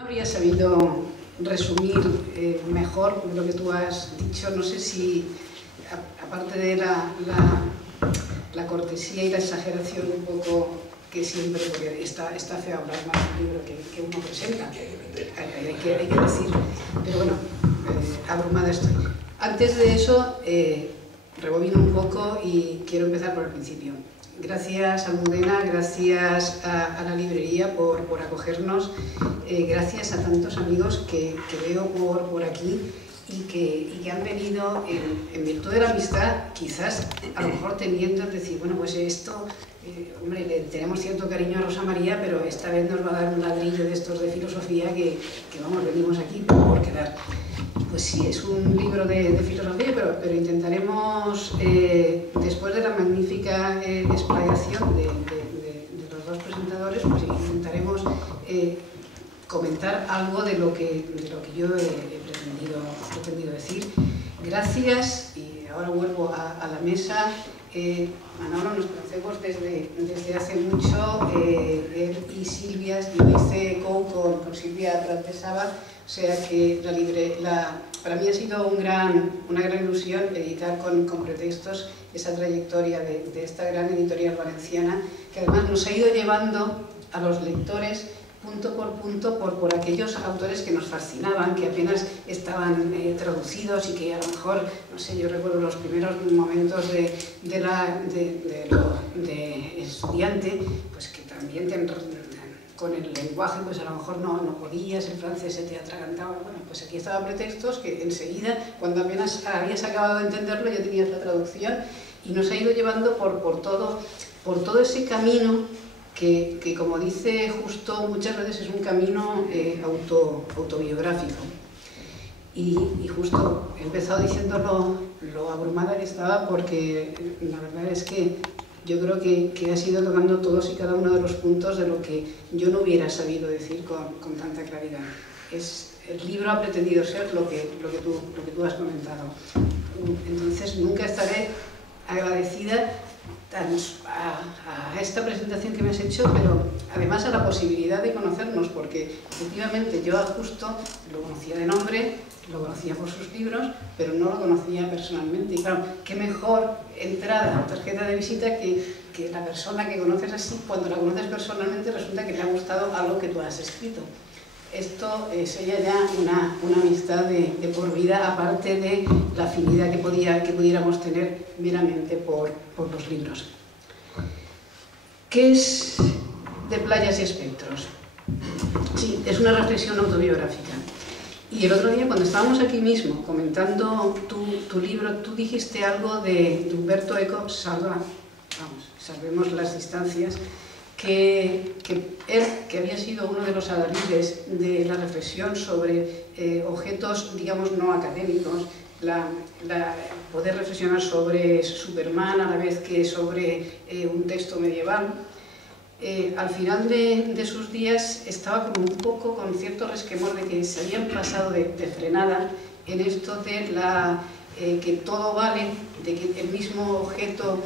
No habría sabido resumir mejor lo que tú has dicho. No sé si, aparte de la cortesía y la exageración un poco que siempre, porque está feo hablar más de un libro que uno presenta, hay que decir, pero bueno, abrumada estoy. Antes de eso, rebobino un poco y quiero empezar por el principio. Gracias a Almudena, gracias a la librería por acogernos, gracias a tantos amigos que veo por aquí y que han venido en virtud de la amistad, quizás a lo mejor teniendo es decir, bueno, pues esto, hombre, le tenemos cierto cariño a Rosa María, pero esta vez nos va a dar un ladrillo de estos de filosofía que vamos, venimos aquí por quedar. Pues sí, es un libro de filosofía, pero intentaremos, después de la magnífica explicación de los dos presentadores, pues intentaremos comentar algo de lo que yo he pretendido decir. Gracias, y ahora vuelvo a la mesa. Manolo, nos conocemos desde hace mucho, él y Silvia, yo hice con Silvia Prantesaba, o sea que para mí ha sido una gran ilusión editar con pretextos esa trayectoria de esta gran editorial valenciana, que además nos ha ido llevando a los lectores punto por punto por aquellos autores que nos fascinaban, que apenas estaban traducidos y que a lo mejor, no sé, yo recuerdo los primeros momentos de estudiante, pues que también con el lenguaje pues a lo mejor no podías, el francés se te atragantaba. Bueno, pues aquí estaba pretextos que enseguida, cuando apenas habías acabado de entenderlo, ya tenías la traducción, y nos ha ido llevando por todo ese camino que como dice Justo, muchas veces es un camino autobiográfico. Y Justo, he empezado diciendo lo abrumada que estaba, porque la verdad es que yo creo que has ido tocando todos y cada uno de los puntos de lo que yo no hubiera sabido decir con tanta claridad. El libro ha pretendido ser lo que tú has comentado. Entonces nunca estaré agradecida a esta presentación que me has hecho, pero además a la posibilidad de conocernos, porque efectivamente yo a Justo lo conocía de nombre, lo conocía por sus libros, pero no lo conocía personalmente. Y claro, qué mejor entrada, tarjeta de visita, que la persona que conoces así, cuando la conoces personalmente resulta que te ha gustado algo que tú has escrito. Esto sería ya una amistad de por vida, aparte de la afinidad que pudiéramos tener meramente por los libros. ¿Qué es de Playas y Espectros? Sí, es una reflexión autobiográfica. Y el otro día, cuando estábamos aquí mismo comentando tu libro, tú dijiste algo de Umberto Eco, salvemos las distancias, que él, que había sido uno de los adalides de la reflexión sobre objetos, digamos, no académicos, poder reflexionar sobre Superman a la vez que sobre un texto medieval, al final de sus días estaba como un poco con cierto resquemor de que se habían pasado de frenada en esto de que todo vale, de que el mismo objeto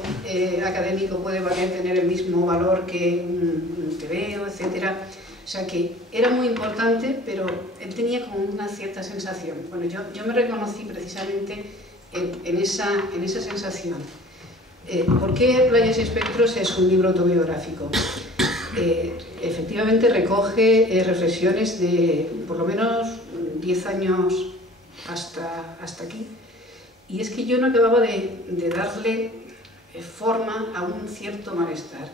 académico puede tener el mismo valor que un tebeo, etc. O sea que era muy importante, pero él tenía como una cierta sensación. Bueno, yo me reconocí precisamente en esa sensación. ¿Por qué Playas y Espectros es un libro autobiográfico? Efectivamente recoge reflexiones de por lo menos 10 años hasta aquí. Y es que yo no acababa de darle forma a un cierto malestar.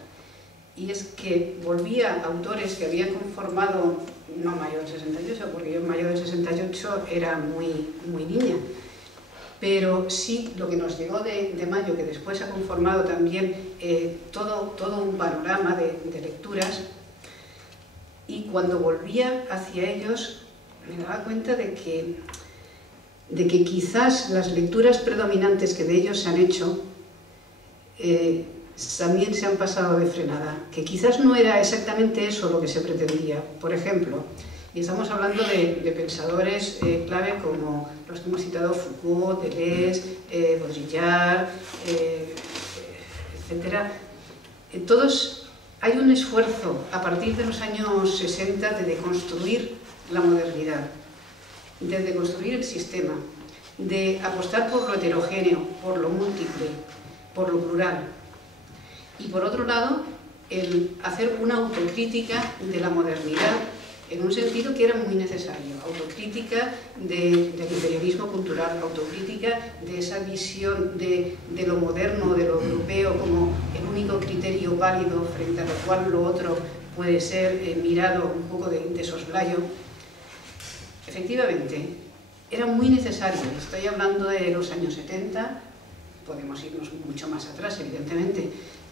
Y es que volvía a autores que habían conformado, no mayor de 68, porque yo mayor de 68 era muy niña, pero sí lo que nos llegó de Mayo, que después ha conformado también todo un panorama de lecturas, y cuando volvía hacia ellos me daba cuenta de que quizás las lecturas predominantes que de ellos se han hecho también se han pasado de frenada, que quizás no era exactamente eso lo que se pretendía. Por ejemplo, y estamos hablando de pensadores clave como los que hemos citado, Foucault, Deleuze, Baudrillard, etc. Todos hay un esfuerzo a partir de los años 60 de deconstruir la modernidad, desde construir el sistema, de apostar por lo heterogéneo, por lo múltiple, por lo plural. Y por otro lado, el hacer una autocrítica de la modernidad en un sentido que era muy necesario, autocrítica del imperialismo cultural, autocrítica de esa visión de lo moderno, de lo europeo como el único criterio válido frente a lo cual lo otro puede ser mirado un poco de soslayo. Efectivamente, era muy necesario, estoy hablando de los años 70, podemos irnos mucho más atrás evidentemente,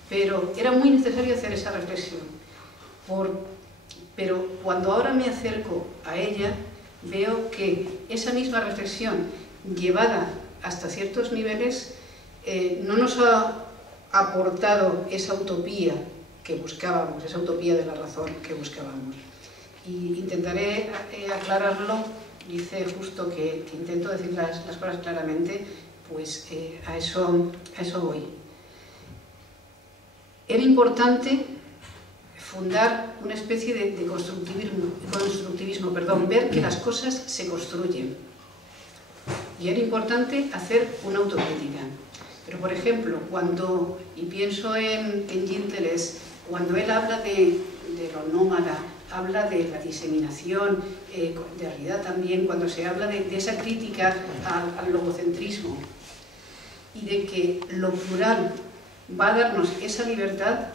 pero era muy necesario hacer esa reflexión. Pero cuando ahora me acerco a ella, veo que esa misma reflexión, llevada hasta ciertos niveles, no nos ha aportado esa utopía que buscábamos, esa utopía de la razón que buscábamos. Y intentaré aclararlo, dice justo que intento decir las cosas claramente, pues a eso voy. Era importante fundar una especie de constructivismo, ver que las cosas se construyen. Y era importante hacer una autocrítica. Pero, por ejemplo, y pienso en Jean Deleuze, cuando él habla de lo nómada, habla de la diseminación, de realidad también, cuando se habla de esa crítica al logocentrismo, y de que lo plural va a darnos esa libertad.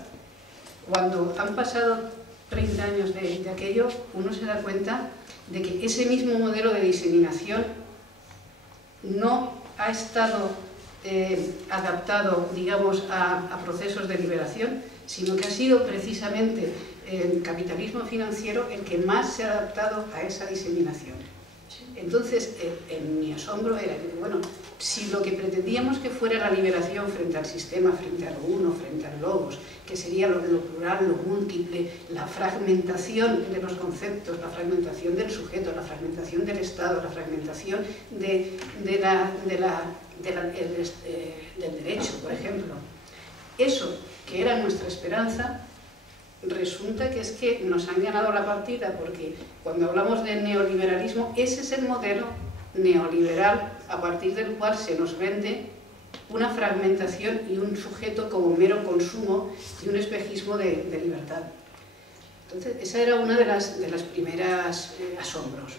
Cuando han pasado 30 años de aquello, uno se da cuenta de que ese mismo modelo de diseminación no ha estado adaptado, digamos, a procesos de liberación, sino que ha sido precisamente el capitalismo financiero el que más se ha adaptado a esa diseminación. Entonces, mi asombro era que, bueno, si lo que pretendíamos que fuera la liberación frente al sistema, frente a lo uno, frente al logos, que sería lo plural, lo múltiple, la fragmentación de los conceptos, la fragmentación del sujeto, la fragmentación del Estado, la fragmentación del derecho, por ejemplo. Eso, que era nuestra esperanza, resulta que es que nos han ganado la partida, porque cuando hablamos de neoliberalismo, ese es el modelo neoliberal a partir del cual se nos vende una fragmentación y un sujeto como mero consumo y un espejismo de libertad. Entonces, esa era una de las primeras asombros.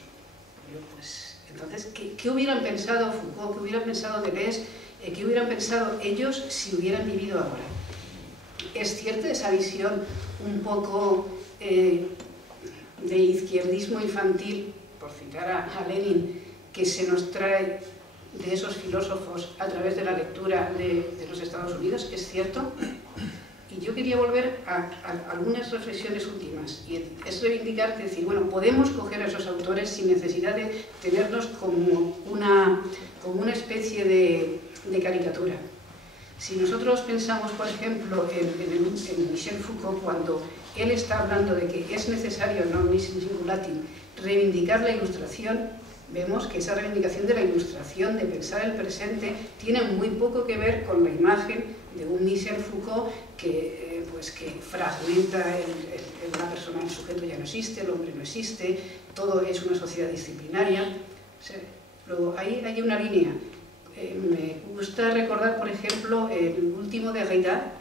Entonces, ¿qué hubieran pensado Foucault, qué hubieran pensado Deleuze, qué hubieran pensado ellos si hubieran vivido ahora? Es cierta esa visión un poco de izquierdismo infantil, por citar a Lenin, que se nos trae de esos filósofos a través de la lectura de los Estados Unidos, es cierto. Y yo quería volver a algunas reflexiones últimas, y es reivindicar, decir, bueno, podemos coger a esos autores sin necesidad de tenerlos como una especie de caricatura. Si nosotros pensamos, por ejemplo, en Michel Foucault, cuando él está hablando de que es necesario, non nisi singulatim, reivindicar la ilustración, vemos que esa reivindicación de la ilustración, de pensar el presente, tiene muy poco que ver con la imagen de un Michel Foucault que fragmenta la persona, el sujeto ya no existe, el hombre no existe, todo es una sociedad disciplinaria. Luego, ahí hay una línea. Me gusta recordar, por ejemplo, el último de Derrida,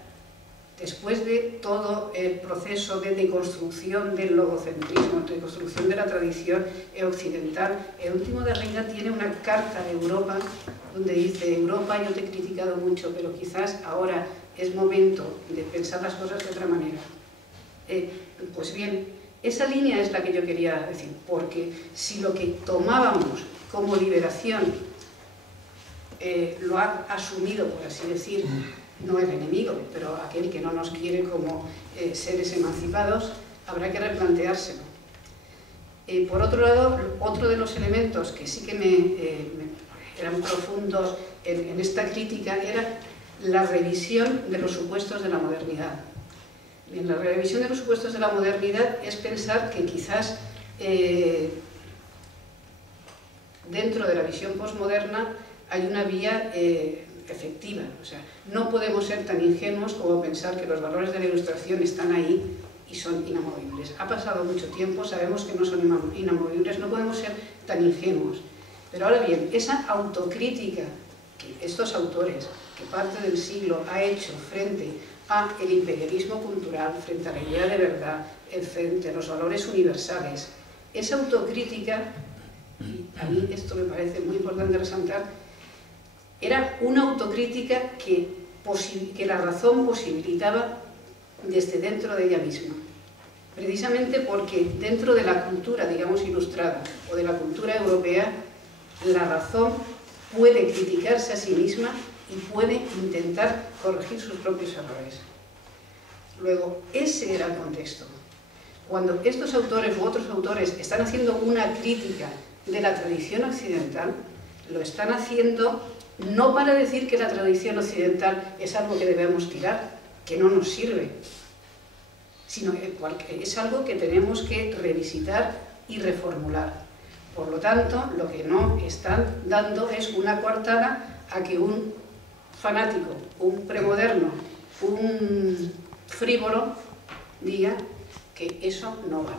después de todo el proceso de deconstrucción del logocentrismo, de deconstrucción de la tradición occidental. El último de Derrida tiene una carta de Europa donde dice: Europa, yo te he criticado mucho, pero quizás ahora es momento de pensar las cosas de otra manera. Pues bien, esa línea es la que yo quería decir, porque si lo que tomábamos como liberación lo ha asumido, por así decir, no el enemigo, pero aquel que no nos quiere como seres emancipados, habrá que replanteárselo. Por otro lado, otro de los elementos que sí que eran profundos en esta crítica era la revisión de los supuestos de la modernidad. En la revisión de los supuestos de la modernidad es pensar que quizás dentro de la visión posmoderna hay una vía efectiva. O sea, no podemos ser tan ingenuos como pensar que los valores de la Ilustración están ahí y son inamovibles. Ha pasado mucho tiempo, sabemos que no son inamovibles, no podemos ser tan ingenuos. Pero ahora bien, esa autocrítica que estos autores, que parte del siglo ha hecho frente al imperialismo cultural, frente a la idea de verdad, frente a los valores universales, esa autocrítica, y a mí esto me parece muy importante resaltar, era una autocrítica que la razón posibilitaba desde dentro de ella misma. Precisamente porque dentro de la cultura, digamos, ilustrada, o de la cultura europea, la razón puede criticarse a sí misma y puede intentar corregir sus propios errores. Luego, ese era el contexto. Cuando estos autores u otros autores están haciendo una crítica de la tradición occidental, lo están haciendo no para decir que la tradición occidental es algo que debemos tirar, que no nos sirve, sino que es algo que tenemos que revisitar y reformular. Por lo tanto, lo que no están dando es una coartada a que un fanático, un premoderno, un frívolo diga que eso no vale.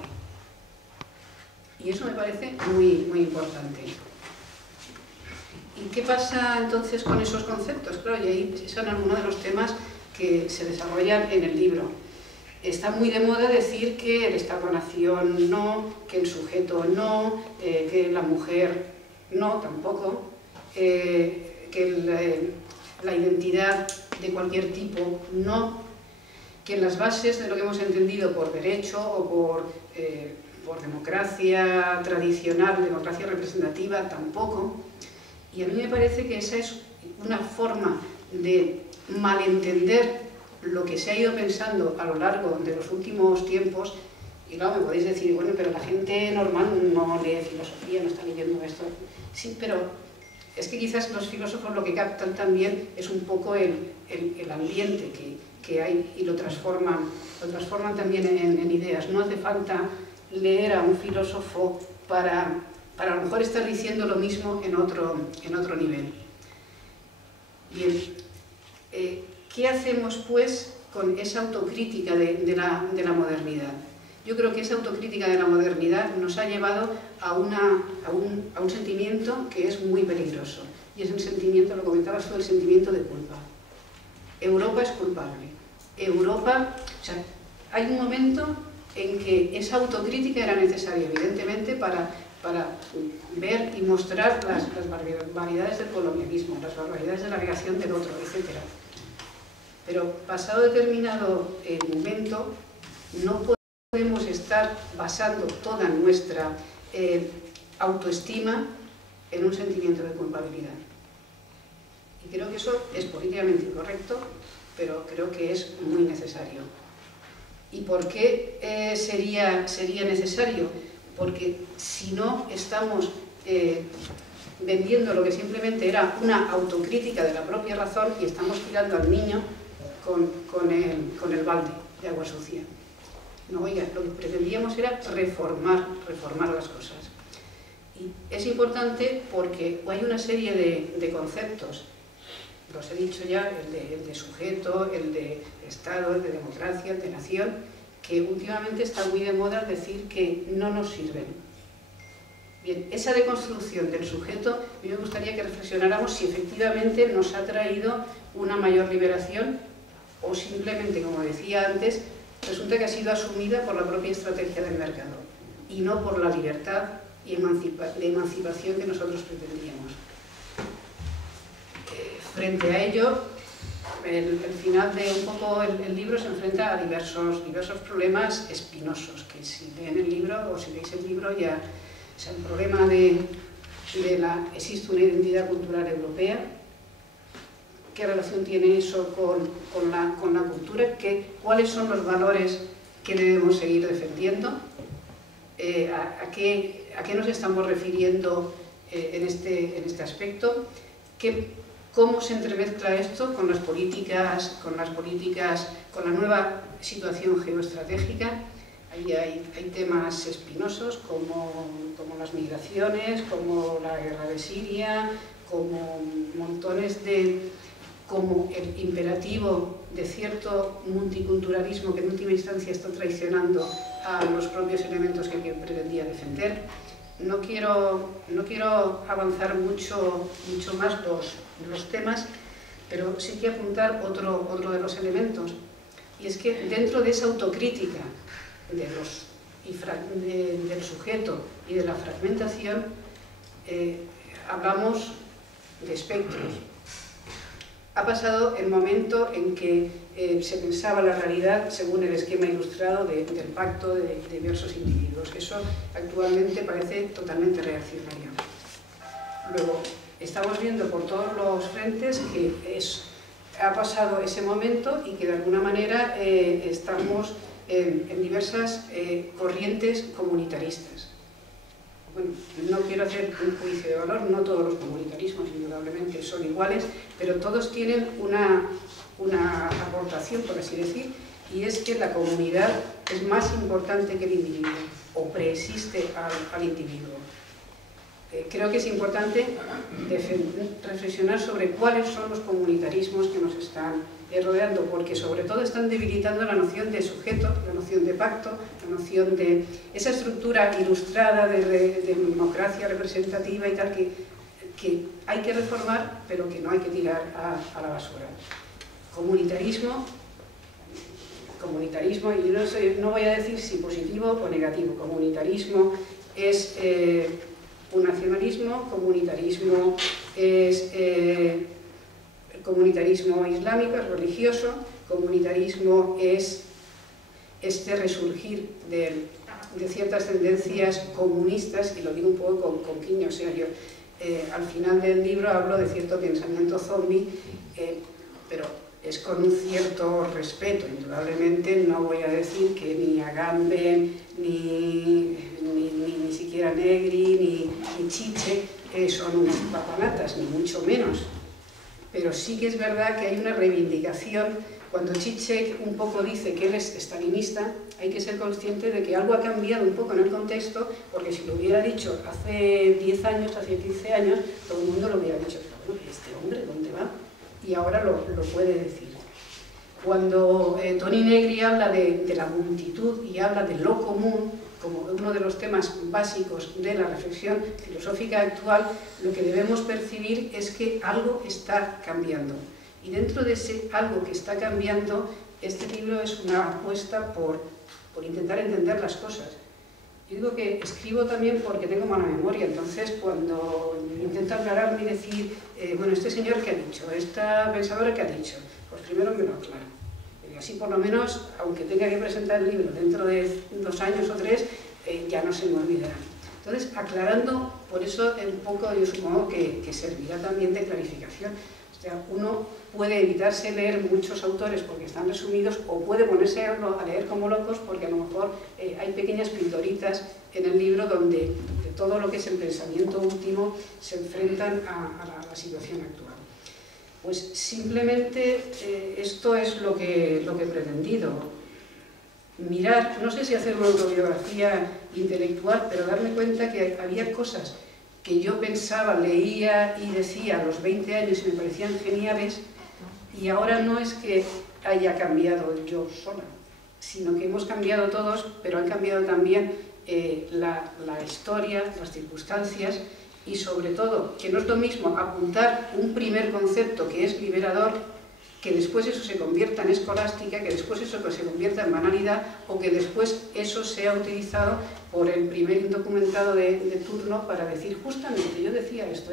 Y eso me parece muy, muy importante. ¿Y qué pasa entonces con esos conceptos? Claro, y ahí son algunos de los temas que se desarrollan en el libro. Está muy de moda decir que el Estado-Nación no, que el sujeto no, que la mujer no, tampoco, que la identidad de cualquier tipo no, que en las bases de lo que hemos entendido por derecho o por democracia tradicional, democracia representativa, tampoco. Y a mí me parece que esa es una forma de malentender lo que se ha ido pensando a lo largo de los últimos tiempos. Y claro, me podéis decir, bueno, pero la gente normal no lee filosofía, no está leyendo esto. Sí, pero es que quizás los filósofos lo que captan también es un poco el ambiente que hay y lo transforman también en ideas. No hace falta leer a un filósofo para a lo mejor estar diciendo lo mismo en otro nivel. Bien, ¿qué hacemos pues con esa autocrítica de la modernidad? Yo creo que esa autocrítica de la modernidad nos ha llevado a un sentimiento que es muy peligroso, y es el sentimiento, lo comentabas tú, el sentimiento de culpa. Europa es culpable. Europa, o sea, hay un momento en que esa autocrítica era necesaria, evidentemente, para ver y mostrar las barbaridades del colonialismo, las barbaridades de la negación del otro, etc. Pero pasado determinado momento, no podemos estar basando toda nuestra autoestima en un sentimiento de culpabilidad. Y creo que eso es políticamente incorrecto, pero creo que es muy necesario. ¿Y por qué sería necesario? Porque si no estamos vendiendo lo que simplemente era una autocrítica de la propia razón y estamos tirando al niño con el balde de agua sucia. No, oiga, lo que pretendíamos era reformar las cosas. Y es importante porque hay una serie de conceptos, los he dicho ya, el de sujeto, el de Estado, el de democracia, el de nación, que últimamente está muy de moda decir que no nos sirven. Bien, esa deconstrucción del sujeto, a mí me gustaría que reflexionáramos si efectivamente nos ha traído una mayor liberación o simplemente, como decía antes, resulta que ha sido asumida por la propia estrategia del mercado y no por la libertad y de emancipación que nosotros pretendíamos. Frente a ello, el final de un poco el libro se enfrenta a diversos problemas espinosos, que si leen el libro o si leéis el libro ya, o sea, el problema existe una identidad cultural europea. ¿Qué relación tiene eso con la cultura? ¿Cuáles son los valores que debemos seguir defendiendo? ¿A qué nos estamos refiriendo en este aspecto? ¿Cómo se entremezcla esto con las políticas, con la nueva situación geoestratégica? Ahí hay temas espinosos como las migraciones, como la guerra de Siria, como montones de como el imperativo de cierto multiculturalismo que en última instancia está traicionando a los propios elementos que pretendía defender. No quiero avanzar mucho más los temas, pero sí que apuntar otro de los elementos, y es que dentro de esa autocrítica del sujeto y de la fragmentación, hablamos de espectros. Ha pasado el momento en que se pensaba la realidad según el esquema ilustrado del pacto de diversos individuos. Eso actualmente parece totalmente reaccionario. Luego, estamos viendo por todos los frentes que ha pasado ese momento y que de alguna manera estamos en diversas corrientes comunitaristas. Bueno, no quiero hacer un juicio de valor, no todos los comunitarismos indudablemente son iguales, pero todos tienen una aportación, por así decir, y es que la comunidad es más importante que el individuo, o preexiste al individuo. Creo que es importante reflexionar sobre cuáles son los comunitarismos que nos están rodeando, porque sobre todo están debilitando la noción de sujeto, la noción de pacto, la noción de esa estructura ilustrada de democracia representativa y tal, que hay que reformar, pero que no hay que tirar a la basura. Comunitarismo, y no voy a decir si positivo o negativo. Comunitarismo es un nacionalismo, comunitarismo es comunitarismo islámico, es religioso, comunitarismo es este resurgir de ciertas tendencias comunistas, y lo digo un poco con quiño, o sea, yo al final del libro hablo de cierto pensamiento zombie, pero es con un cierto respeto. Indudablemente no voy a decir que ni Agamben, ni siquiera Negri, ni Chiche son unos papanatas, ni mucho menos. Pero sí que es verdad que hay una reivindicación. Cuando Zizek un poco dice que él es stalinista, hay que ser consciente de que algo ha cambiado un poco en el contexto, porque si lo hubiera dicho hace 10 años, hace 15 años, todo el mundo lo hubiera dicho, pero bueno, ¿este hombre dónde va? Y ahora lo puede decir. Cuando Toni Negri habla de la multitud y habla de lo común, como uno de los temas básicos de la reflexión filosófica actual, lo que debemos percibir es que algo está cambiando. Y dentro de ese algo que está cambiando, este libro es una apuesta por intentar entender las cosas. Yo digo que escribo también porque tengo mala memoria, entonces cuando intento aclararme y decir, bueno, este señor ¿qué ha dicho? Esta pensadora ¿qué ha dicho? Pues primero me lo aclaro. Y así por lo menos, aunque tenga que presentar el libro dentro de 2 años o 3, ya no se me olvidará. Entonces, aclarando, por eso un poco yo supongo que servirá también de clarificación. O sea, uno puede evitarse leer muchos autores porque están resumidos, o puede ponerse a leer como locos porque a lo mejor hay pequeñas pildoritas en el libro donde de todo lo que es el pensamiento último se enfrentan a la situación actual. Pues simplemente esto es lo que he pretendido. Mirar, no sé si hacer una autobiografía intelectual, pero darme cuenta que había cosas que yo pensaba, leía y decía a los 20 años y me parecían geniales, y ahora no es que haya cambiado yo sola, sino que hemos cambiado todos, pero han cambiado también la historia, las circunstancias, y sobre todo, que no es lo mismo apuntar un primer concepto que es liberador, que después eso se convierta en escolástica, que después eso se convierta en banalidad, o que después eso sea utilizado por el primer indocumentado de turno para decir, justamente, yo decía esto,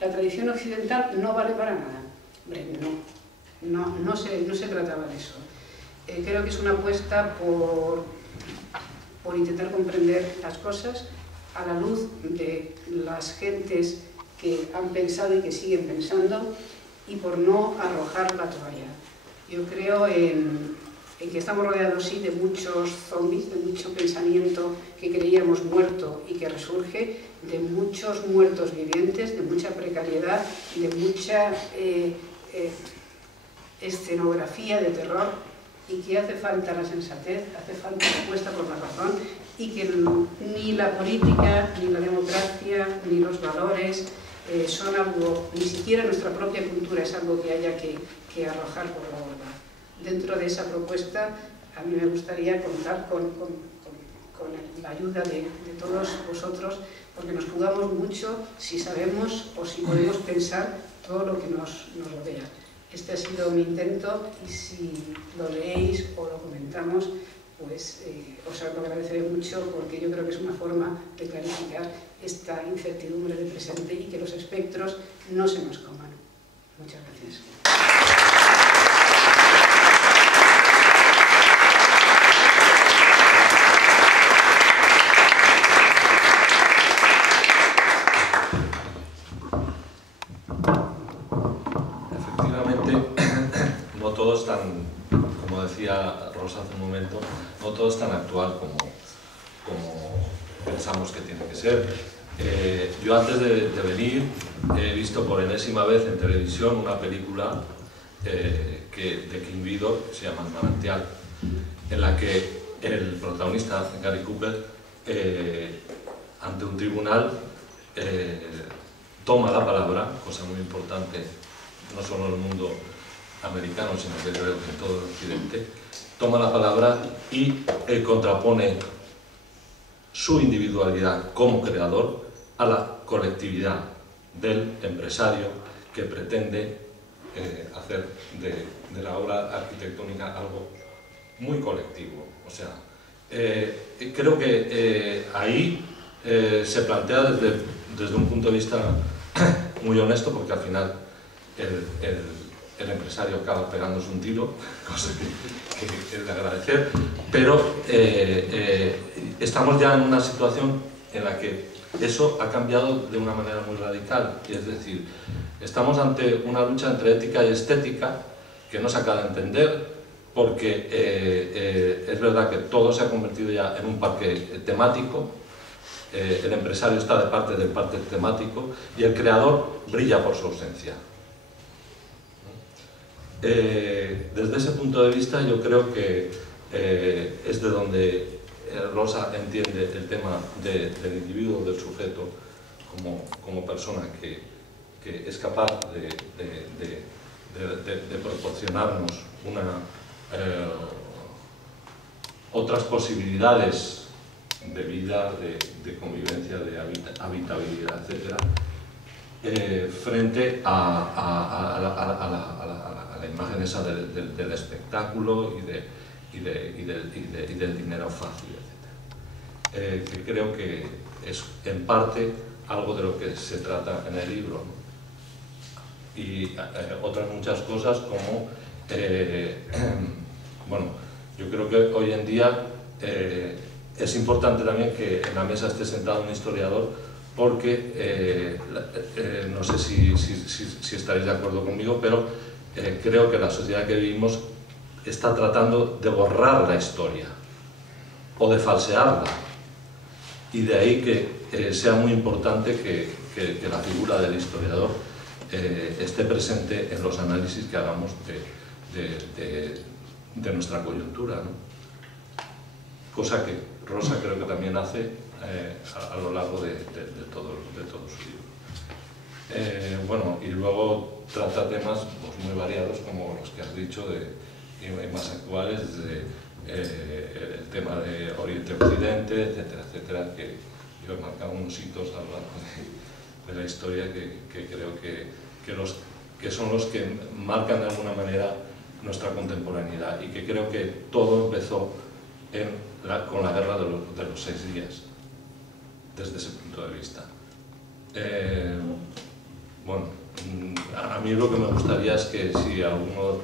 la tradición occidental no vale para nada. Hombre, no se trataba de eso. Creo que es una apuesta por intentar comprender las cosas a la luz de las gentes que han pensado y que siguen pensando, y por no arrojar la toalla. Yo creo en que estamos rodeados, sí, de muchos zombies, de mucho pensamiento que creíamos muerto y que resurge, de muchos muertos vivientes, de mucha precariedad y de mucha escenografía de terror, y que hace falta la sensatez, hace falta la apuesta por la razón, y que ni la política, ni la democracia, ni los valores, son algo, ni siquiera nuestra propia cultura es algo que haya que arrojar por la borda. Dentro de esa propuesta, a mí me gustaría contar con la ayuda de todos vosotros, porque nos jugamos mucho si sabemos o si podemos pensar todo lo que nos rodea. Este ha sido mi intento y si lo leéis o lo comentamos, pues os lo agradeceré mucho, porque yo creo que es una forma de clarificar esta incertidumbre del presente y que los espectros no se nos coman. Muchas gracias. No todo es tan, como decía Rosa hace un momento, no todo es tan actual como pensamos que tiene que ser. Yo antes de venir he visto por enésima vez en televisión una película de King Vidor, que se llama El Manantial, en la que el protagonista, Gary Cooper, ante un tribunal toma la palabra, cosa muy importante no solo en el mundo americano, sino que creo que en todo el occidente, toma la palabra y contrapone su individualidad como creador a la colectividad del empresario que pretende hacer de la obra arquitectónica algo muy colectivo. O sea, creo que ahí se plantea desde un punto de vista muy honesto, porque al final el empresario acaba pegándose un tiro, cosa que es de agradecer, pero estamos ya en una situación en la que eso ha cambiado de una manera muy radical, y es decir, estamos ante una lucha entre ética y estética que no se acaba de entender, porque es verdad que todo se ha convertido ya en un parque temático, el empresario está de parte del parque temático y el creador brilla por su ausencia. Desde ese punto de vista yo creo que es de donde Rosa entiende el tema del individuo, del sujeto, como persona que es capaz de proporcionarnos otras posibilidades de vida, de convivencia, de habitabilidad, etc., frente a la imagen esa del espectáculo y del dinero fácil, etc. Que creo que es en parte algo de lo que se trata en el libro, ¿no? Y otras muchas cosas como, bueno, yo creo que hoy en día es importante también que en la mesa esté sentado un historiador, porque no sé si estaréis de acuerdo conmigo, pero creo que la sociedad que vivimos está tratando de borrar la historia o de falsearla, y de ahí que sea muy importante que la figura del historiador esté presente en los análisis que hagamos de nuestra coyuntura, ¿no? Cosa que Rosa creo que también hace a lo largo de todo su libro. Bueno, y luego trata temas pues, muy variados, como los que has dicho, y más actuales, desde el tema de Oriente-Occidente, etcétera, etcétera, que yo he marcado unos hitos a lo largo de la historia que creo que son los que marcan de alguna manera nuestra contemporaneidad, y que creo que todo empezó con la guerra de los 6 días, desde ese punto de vista. Bueno, a mí lo que me gustaría es que si alguno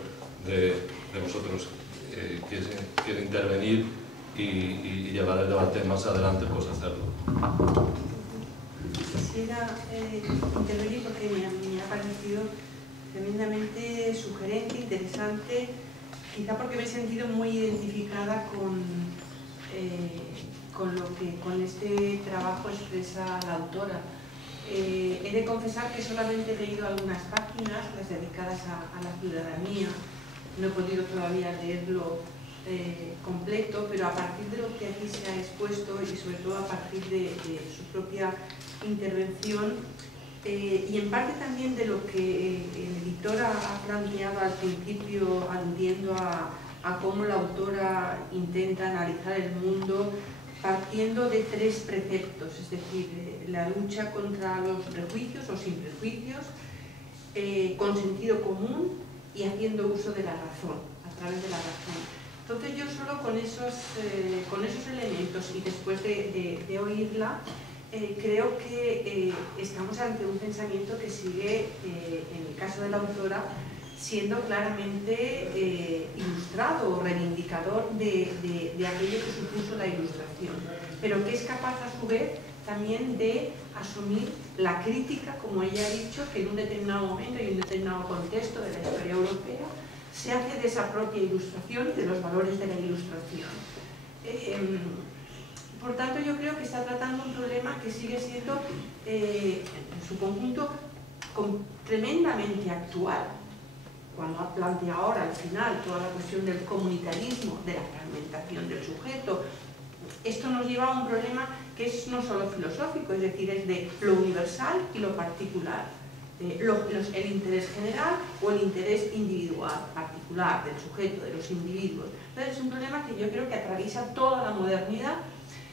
de vosotros quiere intervenir y llevar el debate más adelante, pues hacerlo. Quisiera intervenir porque me ha parecido tremendamente sugerente, interesante, quizá porque me he sentido muy identificada con este trabajo expresa la autora. He de confesar que solamente he leído algunas páginas, las dedicadas a la ciudadanía. No he podido todavía leerlo completo, pero a partir de lo que aquí se ha expuesto y sobre todo a partir de su propia intervención, y en parte también de lo que el editor ha planteado al principio, aludiendo a cómo la autora intenta analizar el mundo partiendo de 3 preceptos, es decir, la lucha contra los prejuicios o sin prejuicios, con sentido común y haciendo uso de la razón, a través de la razón. Entonces yo solo con esos elementos y después de oírla, creo que estamos ante un pensamiento que sigue, en el caso de la autora, siendo claramente ilustrado o reivindicador de aquello que supuso la Ilustración, pero que es capaz a su vez también de asumir la crítica, como ella ha dicho, que en un determinado momento y en un determinado contexto de la historia europea se hace de esa propia Ilustración y de los valores de la Ilustración. Por tanto, yo creo que está tratando un problema que sigue siendo, en su conjunto, tremendamente actual. Cuando plantea ahora, al final, toda la cuestión del comunitarismo, de la fragmentación del sujeto, esto nos lleva a un problema que es no solo filosófico, es decir, es de lo universal y lo particular, el interés general o el interés individual, particular, del sujeto, de los individuos. Entonces es un problema que yo creo que atraviesa toda la modernidad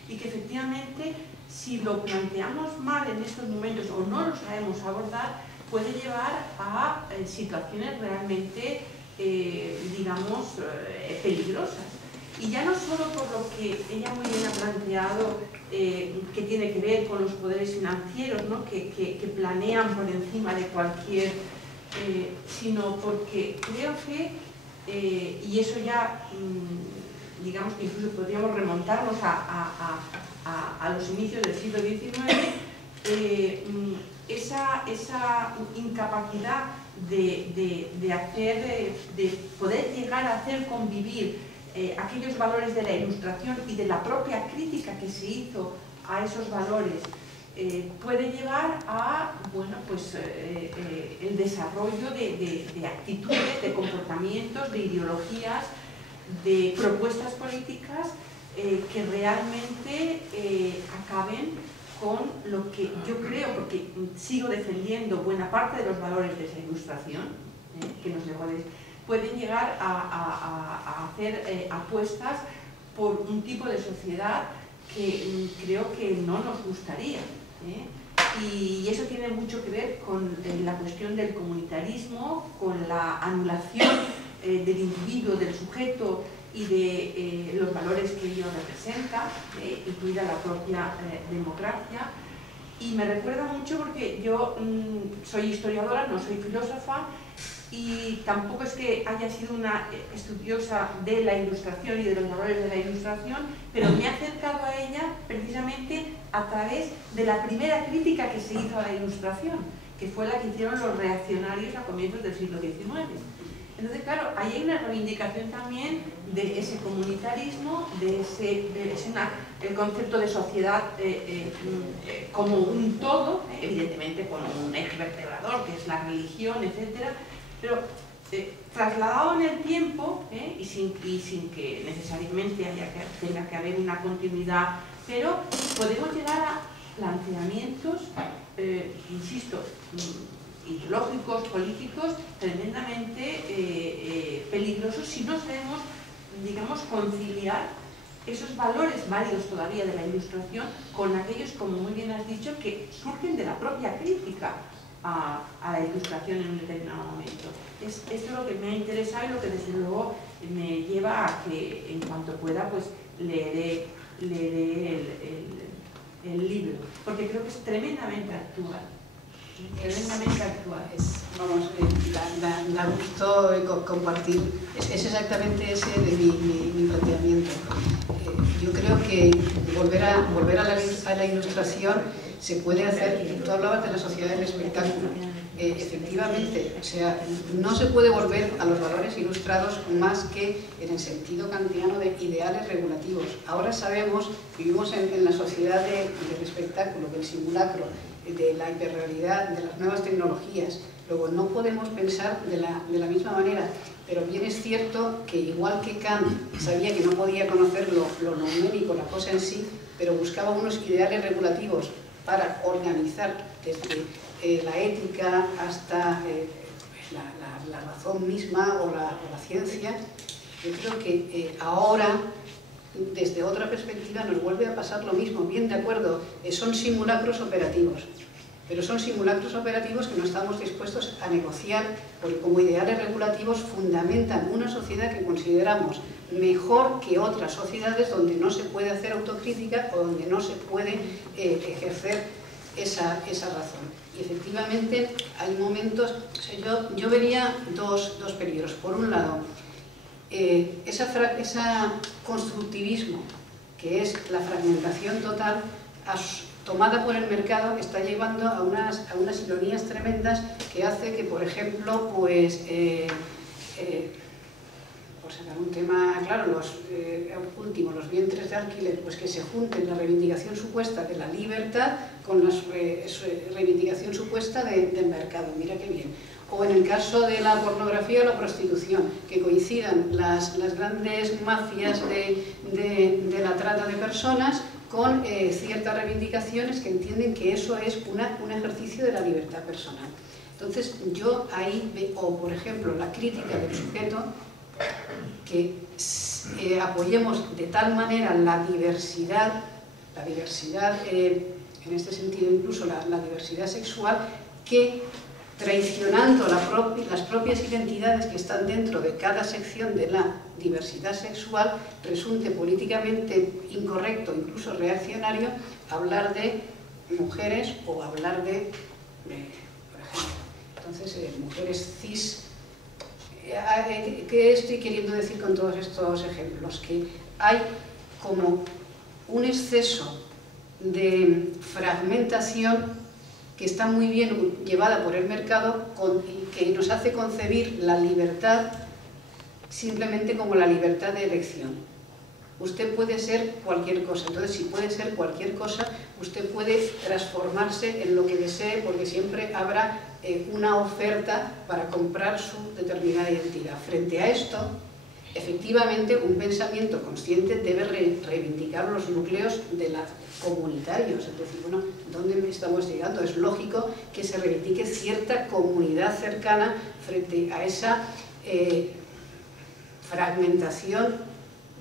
y que efectivamente, si lo planteamos mal en estos momentos o no lo sabemos abordar, puede llevar a situaciones realmente, digamos, peligrosas. Y ya no solo por lo que ella muy bien ha planteado, que tiene que ver con los poderes financieros, ¿no? que planean por encima de cualquier, sino porque creo que, y eso ya, digamos que incluso podríamos remontarnos a los inicios del siglo XIX, esa incapacidad de poder llegar a hacer convivir aquellos valores de la Ilustración y de la propia crítica que se hizo a esos valores, puede llevar a, bueno, pues, el desarrollo de actitudes, de comportamientos, de ideologías, de propuestas políticas que realmente acaben con lo que yo creo, porque sigo defendiendo buena parte de los valores de esa Ilustración, que nos pueden llegar a hacer apuestas por un tipo de sociedad que creo que no nos gustaría. Y eso tiene mucho que ver con la cuestión del comunitarismo, con la anulación del individuo, del sujeto y de los valores que ello representa, incluida la propia democracia. Y me recuerda mucho porque yo soy historiadora, no soy filósofa, y tampoco es que haya sido una estudiosa de la Ilustración y de los valores de la Ilustración, pero me he acercado a ella precisamente a través de la primera crítica que se hizo a la Ilustración, que fue la que hicieron los reaccionarios a comienzos del siglo XIX. Entonces, claro, ahí hay una reivindicación también de ese comunitarismo, el concepto de sociedad como un todo, evidentemente con un eje vertebrador, que es la religión, etcétera, pero trasladado en el tiempo, y sin que necesariamente tenga que haber una continuidad, pero podemos llegar a planteamientos, insisto, ideológicos, políticos, tremendamente peligrosos si no sabemos, digamos, conciliar esos valores válidos todavía de la Ilustración con aquellos, como muy bien has dicho, que surgen de la propia crítica a la Ilustración en un determinado momento. Esto es lo que me ha interesado y lo que desde luego me lleva a que en cuanto pueda pues leeré el libro, porque creo que es tremendamente actual. Tremendamente actual. Vamos, da gusto compartir, es exactamente ese de mi planteamiento. Yo creo que volver a la Ilustración se puede hacer. Tú hablabas de la sociedad del espectáculo. Efectivamente, o sea, no se puede volver a los valores ilustrados más que en el sentido kantiano de ideales regulativos. Ahora sabemos, vivimos en la sociedad del espectáculo, del simulacro, de la hiperrealidad, de las nuevas tecnologías. Luego, no podemos pensar de la misma manera, pero bien es cierto que igual que Kant sabía que no podía conocer lo numérico, la cosa en sí, pero buscaba unos ideales regulativos para organizar la ética, hasta la razón misma o la ciencia. Yo creo que ahora, desde otra perspectiva, nos vuelve a pasar lo mismo. Bien, de acuerdo, son simulacros operativos, pero son simulacros operativos que no estamos dispuestos a negociar, porque como ideales regulativos fundamentan una sociedad que consideramos mejor que otras sociedades donde no se puede hacer autocrítica o donde no se puede ejercer esa razón. Y efectivamente hay momentos, o sea, yo vería dos peligros. Por un lado, ese constructivismo, que es la fragmentación total, tomada por el mercado, que está llevando a unas ironías tremendas que hace que, por ejemplo, pues, por sacar un tema claro, los vientres de alquiler, pues que se junten la reivindicación supuesta de la libertad con la reivindicación supuesta del mercado. Mira qué bien. O en el caso de la pornografía o la prostitución, que coincidan las grandes mafias de la trata de personas con ciertas reivindicaciones que entienden que eso es un ejercicio de la libertad personal. Entonces yo ahí veo, por ejemplo, la crítica del sujeto, que apoyemos de tal manera la diversidad en este sentido incluso la diversidad sexual, que traicionando las propias identidades que están dentro de cada sección de la diversidad sexual, resulte políticamente incorrecto, incluso reaccionario, hablar de mujeres o hablar de por ejemplo, entonces, mujeres cis. ¿Qué estoy queriendo decir con todos estos ejemplos? Que hay como un exceso de fragmentación que está muy bien llevada por el mercado, que nos hace concebir la libertad simplemente como la libertad de elección. Usted puede ser cualquier cosa, entonces si puede ser cualquier cosa, usted puede transformarse en lo que desee, porque siempre habrá una oferta para comprar su determinada identidad. Frente a esto, efectivamente, un pensamiento consciente debe reivindicar los núcleos de la comunitarios, es decir, bueno, ¿dónde estamos llegando? Es lógico que se reivindique cierta comunidad cercana frente a esa fragmentación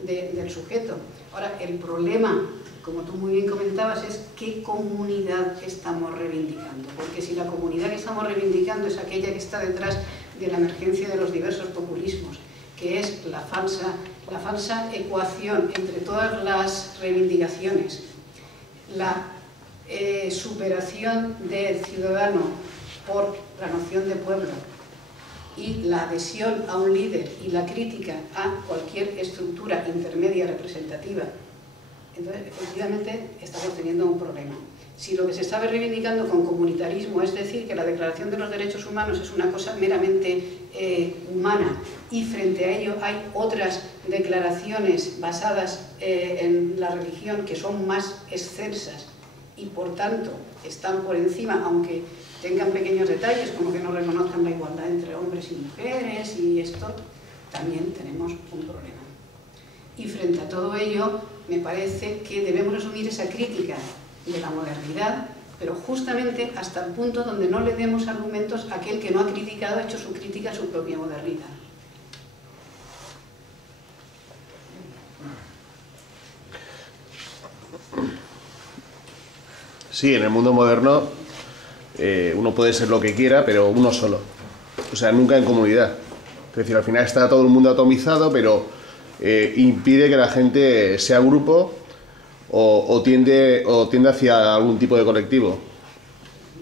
del sujeto. Ahora, el problema, como tú muy bien comentabas, es qué comunidad estamos reivindicando, porque si la comunidad que estamos reivindicando es aquella que está detrás de la emergencia de los diversos populismos, que es la falsa ecuación entre todas las reivindicaciones, la superación del ciudadano por la noción de pueblo y la adhesión a un líder y la crítica a cualquier estructura intermedia representativa, entonces efectivamente estamos teniendo un problema. Si lo que se está reivindicando con comunitarismo es decir que la Declaración de los Derechos Humanos es una cosa meramente humana y frente a ello hay otras declaraciones basadas en la religión que son más excelsas y por tanto están por encima, aunque tengan pequeños detalles como que no reconozcan la igualdad entre hombres y mujeres y esto, también tenemos un problema. Y frente a todo ello me parece que debemos asumir esa crítica de la modernidad, pero justamente hasta el punto donde no le demos argumentos a aquel que no ha criticado, ha hecho su crítica a su propia modernidad. Sí, en el mundo moderno uno puede ser lo que quiera, pero uno solo. O sea, nunca en comunidad. Es decir, al final está todo el mundo atomizado, pero impide que la gente sea grupo o tiende hacia algún tipo de colectivo.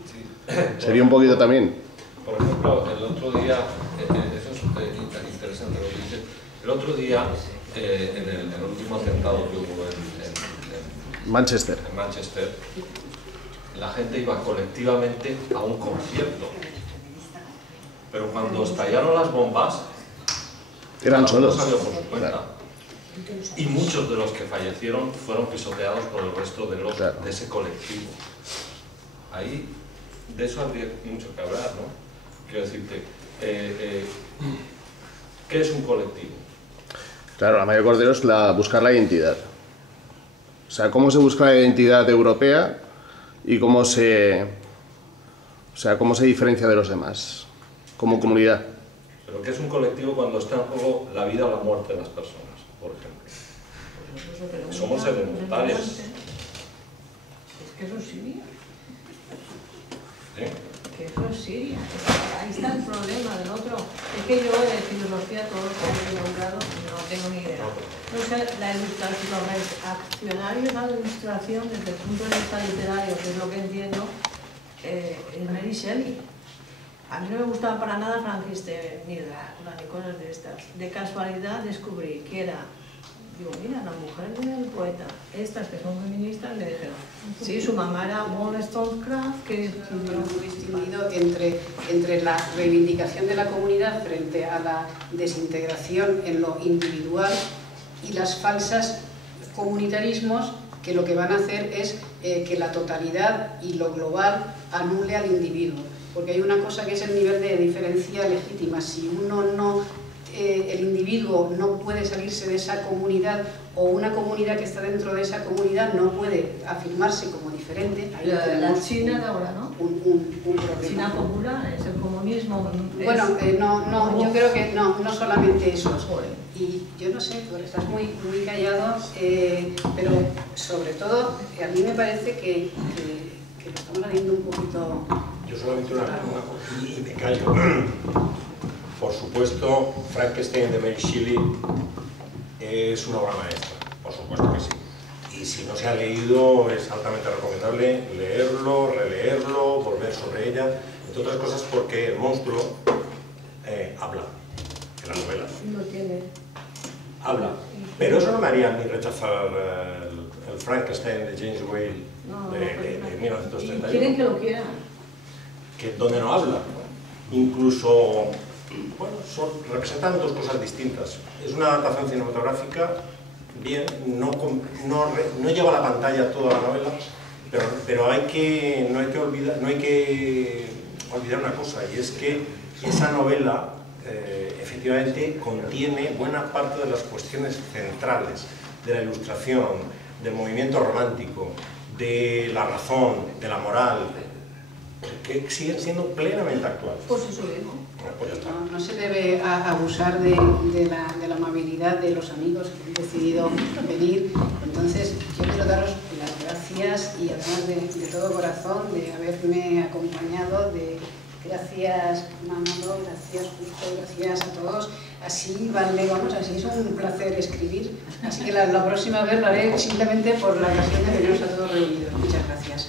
Sí. Sería un poquito también. Por ejemplo, el otro día, eso es interesante lo que dices, el otro día, en el último atentado que hubo en Manchester, la gente iba colectivamente a un concierto, pero cuando estallaron las bombas, eran solos. Salió por su cuenta. Claro. Y muchos de los que fallecieron fueron pisoteados por el resto de ese colectivo. Ahí, de eso habría mucho que hablar, ¿no? Quiero decirte, ¿qué es un colectivo? Claro, la mayor cordero es buscar la identidad. O sea, cómo se busca la identidad europea y cómo se O sea, ¿cómo se diferencia de los demás como comunidad? Pero ¿qué es un colectivo cuando está en juego la vida o la muerte de las personas, por ejemplo? Somos seres mortales. Es que eso es Siria. ¿Sí? Que eso es Siria. Ahí está el problema del otro. Es que yo de filosofía, todo lo que he nombrado, no tengo ni idea. No sé, la ilustración, los reaccionarios a la ilustración desde el punto de vista literario, que es lo que entiendo, es Mary Shelley. A mí no me gustaba para nada Frankenstein, ni Drácula, ni cosas de estas. De casualidad descubrí que era, digo, mira, la mujer del poeta, estas que son feministas, le dijeron, sí, su mamá era Wollstonecraft, que Pero muy distinguido entre la reivindicación de la comunidad frente a la desintegración en lo individual y las falsas comunitarismos que lo que van a hacer es que la totalidad y lo global anule al individuo. Porque hay una cosa que es el nivel de diferencia legítima. Si el individuo no puede salirse de esa comunidad o una comunidad que está dentro de esa comunidad no puede afirmarse como diferente, ahí la China de ahora, ¿no? un problema. China popular, es el comunismo. Bueno, no, yo creo que no solamente eso. Y yo no sé, porque estás muy callado, pero sobre todo a mí me parece que lo estamos haciendo un poquito... Yo solamente una cosa, y me callo. Por supuesto, Frankenstein de Mary Shelley es una obra maestra, por supuesto que sí. Y si no se ha leído, es altamente recomendable leerlo, releerlo, volver sobre ella, entre otras cosas porque el monstruo habla en la novela. Lo tiene. Habla. Pero eso no me haría a mí rechazar el Frankenstein de James Whale de 1931. Quieren que lo quieran. Donde no habla. Incluso, bueno, representan dos cosas distintas. Es una adaptación cinematográfica, bien, no lleva a la pantalla toda la novela, pero no hay que olvidar una cosa, y es que esa novela efectivamente contiene buena parte de las cuestiones centrales de la ilustración, del movimiento romántico, de la razón, de la moral, que siguen siendo plenamente actuales. Pues eso mismo. No se debe abusar de la amabilidad de los amigos que han decidido venir. Entonces, yo quiero daros las gracias y además de todo corazón de haberme acompañado, gracias Manolo, gracias Justo, gracias a todos. Así así es un placer escribir. Así que la próxima vez lo haré simplemente por la ocasión de teneros a todos reunidos. Muchas gracias.